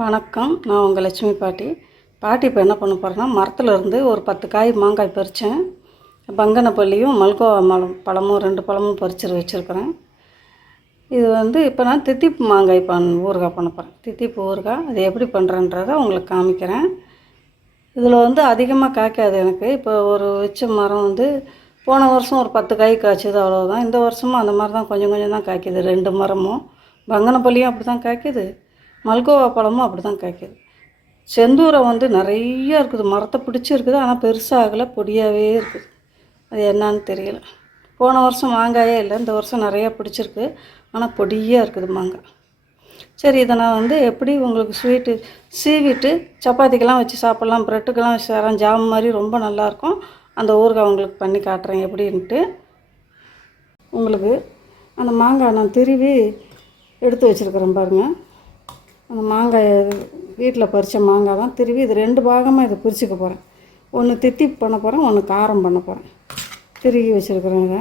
வணக்கம். நான் உங்கள் லட்சுமி பாட்டி. பாட்டி இப்போ என்ன பண்ண போகிறேன்னா மரத்துலேருந்து ஒரு பத்து காய் மாங்காய் பறித்தேன் பங்கனப்பள்ளியும் மல்கோவா மலம் பழமும் ரெண்டு பழமும் பறிச்சு வச்சுருக்கிறேன். இது வந்து இப்போ நான் தித்திப்பு மாங்காய் பண் ஊறுகாய் பண்ண போகிறேன் தித்திப்பு ஊறுகாய் அது எப்படி பண்ணுறேன்றதை உங்களுக்கு காமிக்கிறேன். இதில் வந்து அதிகமாக காய்க்காது எனக்கு. இப்போ ஒரு வச்ச மரம் வந்து போன வருஷம் ஒரு பத்து காய் காய்ச்சது அவ்வளோதான் இந்த வருஷமும் அந்த மாதிரி தான் கொஞ்சம் கொஞ்சம் தான் காய்க்குது. ரெண்டு மரமும். பங்கனப்பள்ளியும் அப்படி தான் காய்க்குது. மல்கோவா பழமும் அப்படி தான் காய்க்குது. செந்தூரம் வந்து நிறைய இருக்குது. மரத்தை பிடிச்சி இருக்குது ஆனால் பெருசாகலை பொடியாகவே இருக்குது. அது என்னன்னு தெரியல. போன வருஷம் மாங்காயே இல்லை. இந்த வருஷம் நிறையா பிடிச்சிருக்கு. ஆனால் பொடியாக இருக்குது மாங்காய் சரி இதை நான் வந்து எப்படி உங்களுக்கு ஸ்வீட்டு சீவிட்டு சப்பாத்திக்கெல்லாம் வச்சு சாப்பிட்லாம் ப்ரெட்டுக்கெல்லாம் வச்சு தரேன் ஜாம் மாதிரி ரொம்ப நல்லாயிருக்கும். அந்த ஊறுகாய் உங்களுக்கு பண்ணி காட்டுறேன். எப்படின்ட்டு உங்களுக்கு அந்த மாங்காய் நான் திருவி எடுத்து வச்சுருக்கிறேன் பாருங்கள் அந்த மாங்காய் வீட்டில் பறித்த மாங்காய் தான். திருவி இது ரெண்டு பாகமாக இதை பிரிச்சுக்க போகிறேன் ஒன்று தித்தி பண்ண போகிறேன் ஒன்று காரம் பண்ண போகிறேன் திருகி வச்சுருக்குறேன் இதை.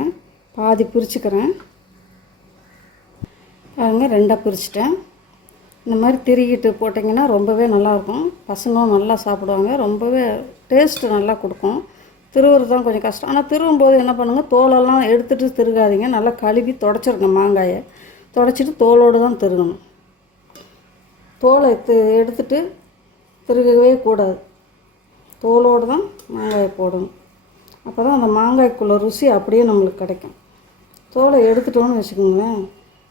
பாதி பிரிச்சுக்கிறேன். பாருங்க ரெண்டாக பிரிச்சுட்டேன். இந்த மாதிரி திருகிட்டு போட்டிங்கன்னா ரொம்பவே நல்லாயிருக்கும். பசங்களும் நல்லா சாப்பிடுவாங்க. ரொம்பவே டேஸ்ட்டு நல்லா கொடுக்கும். திருவுறது தான் கொஞ்சம் கஷ்டம். ஆனால் திருவும்போது என்ன பண்ணுங்கள் தோலெல்லாம் எடுத்துகிட்டு திருகாதீங்க. நல்லா கழுவி தொடச்சிருங்க மாங்காயை. தொடச்சிட்டு தோலோடு தான் திருகணும். தோலை து எடுத்துட்டு திருகவே கூடாது. தோலோடு தான் மாங்காயை போடணும். அப்போ தான் அந்த மாங்காய்க்குள்ள ருசி அப்படியே நம்மளுக்கு கிடைக்கும். தோலை எடுத்துட்டோன்னு வச்சுக்கோங்களேன்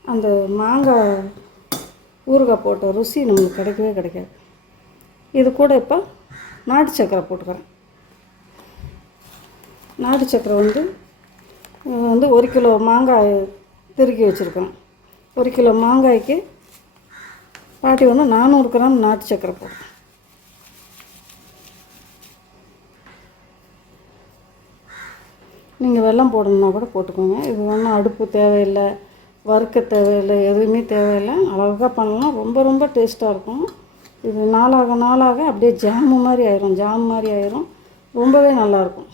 அந்த மாங்காய் ஊறுகாய் போட்ட ருசி நம்மளுக்கு கிடைக்கவே கிடைக்காது. இது கூட இப்போ நாட்டு சக்கரை போட்டுக்கிறேன். நாட்டு சக்கரை வந்து வந்து ஒரு கிலோ மாங்காய் திருக்கி வச்சுருக்கேன் ஒரு கிலோ மாங்காய்க்கு பாட்டி வந்து நானூறு கிராம் நாட்டு சக்கரை போடுறேன். நீங்கள் வெள்ளம் போடணுன்னா கூட போட்டுக்கோங்க. இது ஒன்றும் அடுப்பு தேவையில்லை வறுக்க தேவையில்லை எதுவுமே தேவையில்லை. அழகாக பண்ணலாம். ரொம்ப ரொம்ப டேஸ்ட்டாக இருக்கும். இது நாளாக நாளாக அப்படியே ஜாமு மாதிரி ஆயிரும் ஜாம் மாதிரி ஆயிரும். ரொம்பவே நல்லாயிருக்கும்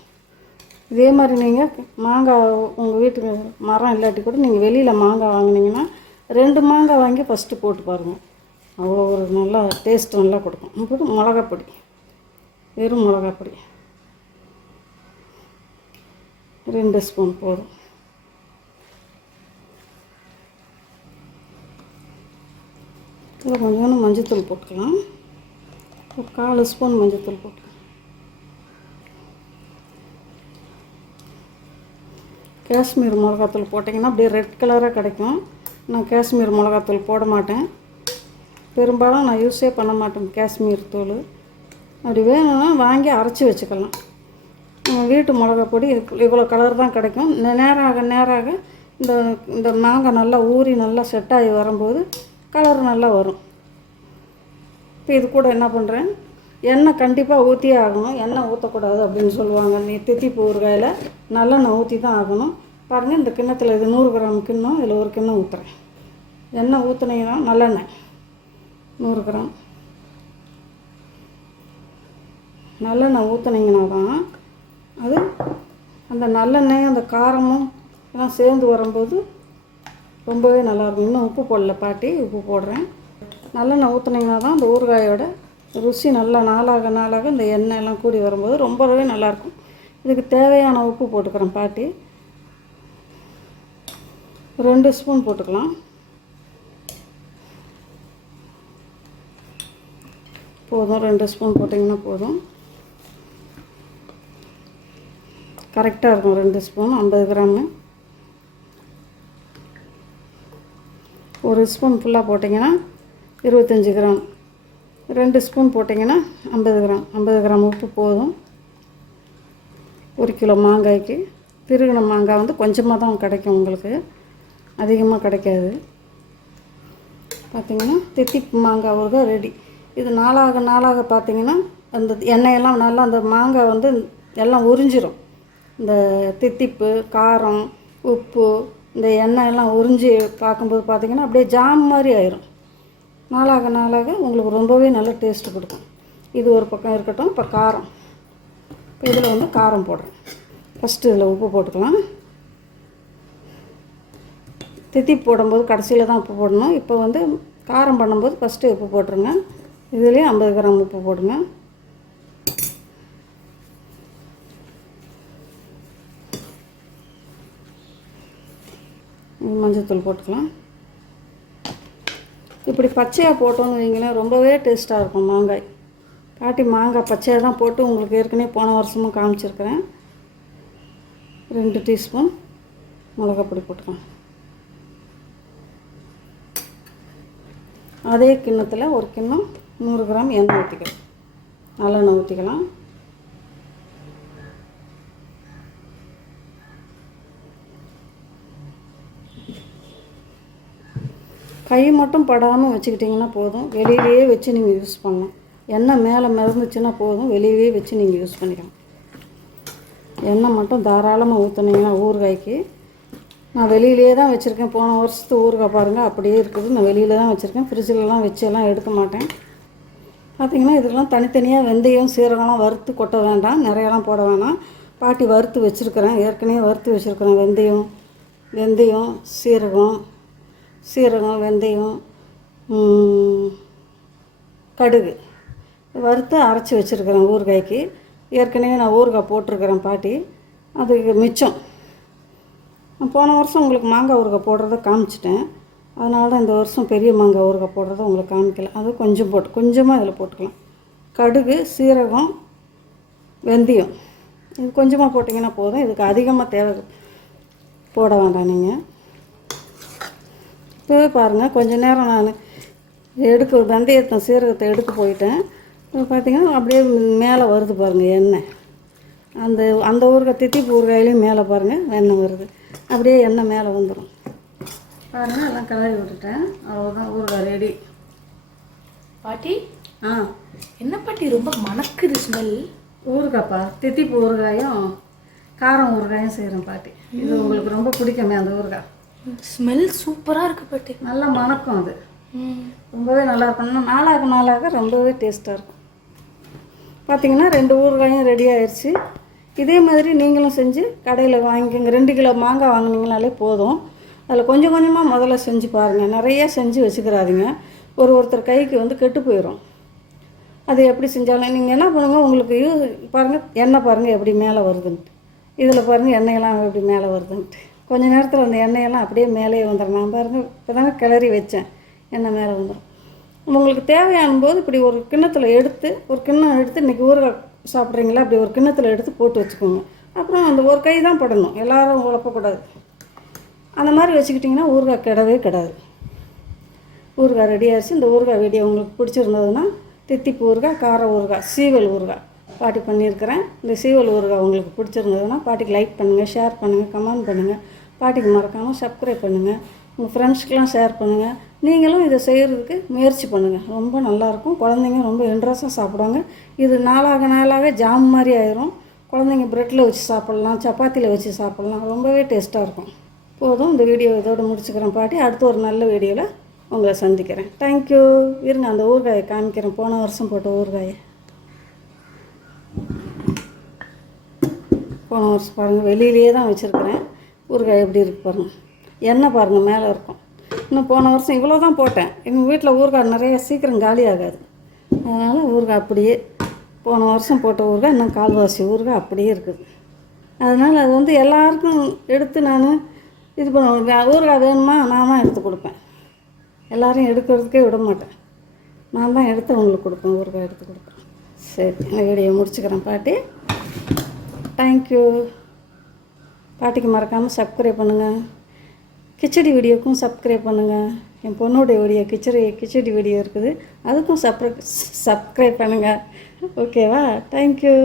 இதே மாதிரி நீங்கள் மாங்காய் உங்கள் வீட்டுக்கு மரம் இல்லாட்டி கூட நீங்கள் வெளியில் மாங்காய் வாங்குனீங்கன்னா ரெண்டு மாங்காய் வாங்கி ஃபஸ்ட்டு போட்டு பாருங்கள் அவ்வளோ ஒரு நல்லா டேஸ்ட் நல்லா கொடுக்கும். அப்புறம் மிளகாப்பொடி வெறும் மிளகாப்பொடி. ரெண்டு ஸ்பூன் போதும். இதில் கொஞ்சோண்டு மஞ்சத்தூள் போட்டுக்கலாம். ஒரு கால் ஸ்பூன் மஞ்சத்தூள் போட்டுக்கலாம். காஷ்மீர் மிளகாத்தூள் போட்டிங்கன்னா அப்படியே ரெட் கலராக கிடைக்கும். நான் காஷ்மீர் மிளகாத்தூள் போட மாட்டேன். பெரும்பாலும் நான் யூஸே பண்ண மாட்டேன். காஷ்மீர் தூள் அப்படி வேணும்னா வாங்கி அரைச்சி வச்சுக்கலாம். வீட்டு மிளகா பொடி இவ்வளோ கலர் தான் கிடைக்கும். நேராக நேராக இந்த இந்த மாங்காய் நல்லா ஊறி நல்லா செட் ஆகி வரும்போது கலர் நல்லா வரும். இப்போ இது கூட என்ன பண்ணுறேன் எண்ணெய் கண்டிப்பாக ஊற்றியே ஆகணும். எண்ணெய் ஊற்றக்கூடாது அப்படின்னு சொல்லுவாங்க. நீ தித்திப்பு ஊறுகாயில் நல்லெண்ணெய் ஊற்றி தான் ஆகணும். பாருங்கள் இந்த கிண்ணத்தில் இது நூறு கிராம் கிண்ணம் இதில் ஒரு கிண்ணம் ஊற்றுறேன் எண்ணெய் ஊற்றுனீங்கன்னா நல்லெண்ணெய். நூறு கிராம். நல்லெண்ணெய் ஊற்றுனீங்கன்னா தான் அது அந்த நல்லெண்ணெய் அந்த காரமும் எல்லாம் சேர்ந்து வரும்போது ரொம்பவே நல்லாயிருக்கும். இன்னும் உப்பு போடல பாட்டி உப்பு போடுறேன். நல்லெண்ணெய் ஊற்றுனீங்கன்னா தான் அந்த ஊறுகாயோட ருசி நல்லா நாளாக நாளாக இந்த எண்ணெய் எல்லாம் கூடி வரும்போது ரொம்பவே நல்லாயிருக்கும். இதுக்கு தேவையான உப்பு போட்டுக்கிறேன் பாட்டி. ரெண்டு ஸ்பூன் போட்டுக்கலாம். போதும். ரெண்டு ஸ்பூன் போட்டிங்கன்னா போதும். கரெக்டாக இருக்கும். ரெண்டு ஸ்பூன் ஐம்பது கிராமு. ஒரு ஸ்பூன் ஃபுல்லாக போட்டிங்கன்னா இருபத்தஞ்சி கிராம். ரெண்டு ஸ்பூன் போட்டிங்கன்னா ஐம்பது கிராம். ஐம்பது கிராம் உப்பு போதும். ஒரு கிலோ மாங்காய்க்கு. திருகின மாங்காய் வந்து கொஞ்சமாக தான் கிடைக்கும் உங்களுக்கு. அதிகமாக கிடைக்காது. பார்த்தீங்கன்னா தித்திப்பு மாங்காய் ஊறுகாய் ரெடி இது நாளாக நாளாக பார்த்தீங்கன்னா அந்த எண்ணெயெல்லாம் நல்லா அந்த மாங்காய் வந்து எல்லாம் உறிஞ்சிரும். இந்த தித்திப்பு காரம் உப்பு இந்த எண்ணெய் எல்லாம் உறிஞ்சி பார்க்கும்போது பார்த்திங்கன்னா அப்படியே ஜாம் மாதிரி ஆயிரும். நாளாக நாளாக உங்களுக்கு ரொம்பவே நல்ல டேஸ்ட்டு கொடுக்கும். இது ஒரு பக்கம் இருக்கட்டும். இப்போ காரம். இப்போ இதில் வந்து காரம் போடுறேன். ஃபஸ்ட்டு இதில் உப்பு போட்டுக்கலாம். தித்தி போடும்போது கடைசியில் தான் உப்பு போடணும். இப்போ வந்து காரம் பண்ணும்போது ஃபஸ்ட்டு உப்பு போட்டுருங்க. இதுலேயும் ஐம்பது கிராம் உப்பு போடுங்க. மஞ்சத்தூள் போட்டுக்கலாம். இப்படி பச்சையாக போட்டோன்னு வைங்களேன் ரொம்பவே டேஸ்ட்டாக இருக்கும் மாங்காய். பாட்டி மாங்காய் பச்சையாக தான் போட்டு உங்களுக்கு ஏற்கனவே போன வருஷமும் காமிச்சிருக்கிறேன். ரெண்டு டீஸ்பூன் மிளகாப்பொடி போட்டுக்கலாம். அதே கிண்ணத்தில் ஒரு கிண்ணம் நூறு கிராம் எண்ணெய் ஊற்றிக்கலாம் நல்லெண்ணெய் ஊற்றிக்கலாம் கை மட்டும் படாமல் வச்சுக்கிட்டிங்கன்னா போதும். வெளியிலேயே வச்சு நீங்கள் யூஸ் பண்ணலாம். எண்ணெய் மேலே மிதந்துச்சுன்னா போதும். வெளியிலேயே வச்சு நீங்கள் யூஸ் பண்ணிக்கலாம். எண்ணெய் மட்டும் தாராளமாக ஊற்றுனீங்கன்னா ஊறுகாய்க்கு. நான் வெளியிலே தான் வச்சுருக்கேன். போன வருஷத்து ஊறுகாய் பாருங்கள் அப்படியே இருக்குது. நான் வெளியில் தான் வச்சுருக்கேன். ஃப்ரிட்ஜிலலாம் வச்செல்லாம் எடுக்க மாட்டேன். பார்த்தீங்கன்னா இதெல்லாம் தனித்தனியாக வெந்தயம் சீரகம்லாம் வறுத்து கொட்ட வேண்டாம். நிறையலாம் போட வேணாம். பாட்டி வறுத்து வச்சுருக்கிறேன். ஏற்கனவே வறுத்து வச்சுருக்கிறேன். வெந்தயம் வெந்தயம் சீரகம் சீரகம் வெந்தயம் கடுகு. வறுத்து அரைச்சி வச்சுருக்கிறேன் ஊறுகாய்க்கு. ஏற்கனவே நான் ஊறுகாய் போட்டிருக்கிறேன் பாட்டி. அது மிச்சம். போன வருஷம் உங்களுக்கு மாங்காய் ஊறுகாய் போடுறத காமிச்சிட்டேன். அதனால தான் இந்த வருஷம் பெரிய மாங்காய் ஊறுகாய் போடுறத உங்களுக்கு காமிக்கல. அது கொஞ்சம் போட்டு கொஞ்சமாக இதில் போட்டுக்கலாம். கடுகு சீரகம் வெந்தயம். இது கொஞ்சமாக போட்டிங்கன்னா போதும். இதுக்கு அதிகமாக தேவை போட வேண்டாம் நீங்கள் இப்போவே பாருங்கள் கொஞ்ச நேரம் நான் எடுக்க வெந்தயத்தை சீரகத்தை எடுக்க போயிட்டேன். இப்போ பார்த்தீங்கன்னா அப்படியே மேலே வருது பாருங்கள் எண்ணெய். அந்த அந்த ஊறுகாய் தித்தி ஊறுகாயிலையும் மேலே பாருங்கள் எண்ணெய் வருது. அப்படியே எண்ணெய் மேலே வந்துடும் பாருங்கள் எல்லாம் கிளறி விட்டுட்டேன். அவ்வளோதான் ஊறுகாய் ரெடி பாட்டி? ஆ. என்ன பாட்டி ரொம்ப மணக்குது ஸ்மெல் ஊறுகாய்ப்பா தித்திப்பு ஊறுகாயும் காரம் ஊறுகாயும் செய்கிறேன் பாட்டி. இது உங்களுக்கு ரொம்ப பிடிக்குமே அந்த ஊறுகாய். ஸ்மெல் சூப்பராக இருக்கு பாட்டி. நல்லா மணக்கும் அது. ரொம்பவே நல்லா இருக்கும். நாளாக நாளாக ரொம்பவே டேஸ்ட்டாக இருக்கும். பார்த்தீங்கன்னா ரெண்டு ஊறுகாயும் ரெடி ஆயிடுச்சு இதே மாதிரி நீங்களும் செஞ்சு கடையில் வாங்கிக்கோங்க ரெண்டு கிலோ மாங்காய் வாங்குனீங்கனாலே போதும். அதில் கொஞ்சம் கொஞ்சமாக முதல்ல செஞ்சு பாருங்கள் நிறைய செஞ்சு வச்சுக்கிறாதீங்க. ஒரு ஒருத்தர் கைக்கு வந்து கெட்டு போயிடும் அது எப்படி செஞ்சாலும் நீங்கள் என்ன பண்ணுங்கள் உங்களுக்கு யூ பாருங்கள் எண்ணெய் பாருங்கள் எப்படி மேலே வருதுன்ட்டு. இதில் பாருங்கள் எண்ணெயெல்லாம் எப்படி மேலே வருதுன்ட்டு. கொஞ்ச நேரத்தில் அந்த எண்ணெயெல்லாம் அப்படியே மேலேயே வந்துடும் நான் பாருங்கள் இப்போ தாங்க கிளறி வச்சேன். எண்ணெய் மேலே வந்துடும் உங்களுக்கு தேவையான போது இப்படி ஒரு கிண்ணத்தில் எடுத்து ஒரு கிண்ணம் எடுத்து இன்றைக்கி ஊறுகாய் சாப்பிட்றீங்களா? அப்படி ஒரு கிண்ணத்தில் எடுத்து போட்டு வச்சுக்கோங்க. அப்புறம் அந்த ஒரு கை தான் படணும். எல்லாரும் உழப்பக்கூடாது அந்த மாதிரி வச்சுக்கிட்டிங்கன்னா ஊறுகாய் கிடவே கிடாது. ஊறுகாய் ரெடி ஆகிடுச்சு இந்த ஊறுகாய் வீடியோ உங்களுக்கு பிடிச்சிருந்ததுன்னா தித்திப்பு ஊறுகாய் கார ஊறுகாய் சீவல் ஊறுகாய் பாட்டி பண்ணியிருக்கிறேன். இந்த சீவல் ஊறுகாய் உங்களுக்கு பிடிச்சிருந்ததுன்னா பாட்டிக்கு லைக் பண்ணுங்கள் ஷேர் பண்ணுங்கள் கமெண்ட் பண்ணுங்கள் பாட்டிக்கு மறக்காமல் சப்ஸ்கிரைப் பண்ணுங்கள் உங்கள் ஃப்ரெண்ட்ஸ்க்கெலாம் ஷேர் பண்ணுங்கள் நீங்களும் இதை செய்கிறதுக்கு முயற்சி பண்ணுங்கள் ரொம்ப நல்லாயிருக்கும் குழந்தைங்க ரொம்ப இன்ட்ரெஸ்ட்டாக சாப்பிடுவாங்க. இது நாளாக நாளாக ஜாம் மாதிரி ஆயிரும். குழந்தைங்க ப்ரெட்டில் வச்சு சாப்பிட்லாம் சப்பாத்தியில் வச்சு சாப்பிட்லாம். ரொம்பவே டேஸ்ட்டாக இருக்கும். போதும். இந்த வீடியோ இதோடு முடிச்சுக்கிறேன் பாட்டி. அடுத்த ஒரு நல்ல வீடியோவில் உங்களை சந்திக்கிறேன். தேங்க்யூ இருங்க அந்த ஊறுகாயை காமிக்கிறேன். போன வருஷம் போட்ட ஊறுகாயை. போன வருஷம் பாருங்கள் வெளியிலேயே தான் வச்சுருக்கிறேன். ஊறுகாய் எப்படி இருக்கு பாருங்கள் எண்ணெய் பாருங்கள் மேலே இருக்கும். இன்னும் போன வருஷம் இவ்வளோ தான் போட்டேன். எங்கள் வீட்டில் ஊறுகாய் நிறைய சீக்கிரம் காலி ஆகாது. அதனால் ஊறுகாய் அப்படியே போன வருஷம் போட்ட ஊறுகாய் இன்னும் கால்வாசி ஊறுகாய் அப்படியே இருக்குது. அதனால் அது வந்து எல்லாருக்கும் எடுத்து நான் இது பண்ண ஊறுகாய் வேணுமா? நான் தான் எடுத்து கொடுப்பேன். எல்லாரும் எடுக்கிறதுக்கே விட மாட்டேன். நான் தான் எடுத்து உங்களுக்கு கொடுப்பேன். ஊறுகாய் எடுத்து கொடுப்பேன். சரி நான் வீடியோ முடிச்சுக்கிறேன் பாட்டி. தேங்க்யூ பாட்டிக்கு மறக்காமல் சப்ஸ்கிரைப் பண்ணுங்கள் கிச்சடி வீடியோக்கும் சப்ஸ்கிரைப் பண்ணுங்கள் என் பொண்ணுடைய வீடியோ கிச்சடி கிச்சடி வீடியோ இருக்குது. அதுக்கும் சப்ர சப்ஸ்கிரைப் பண்ணுங்கள் ஓகேவா தேங்க்யூ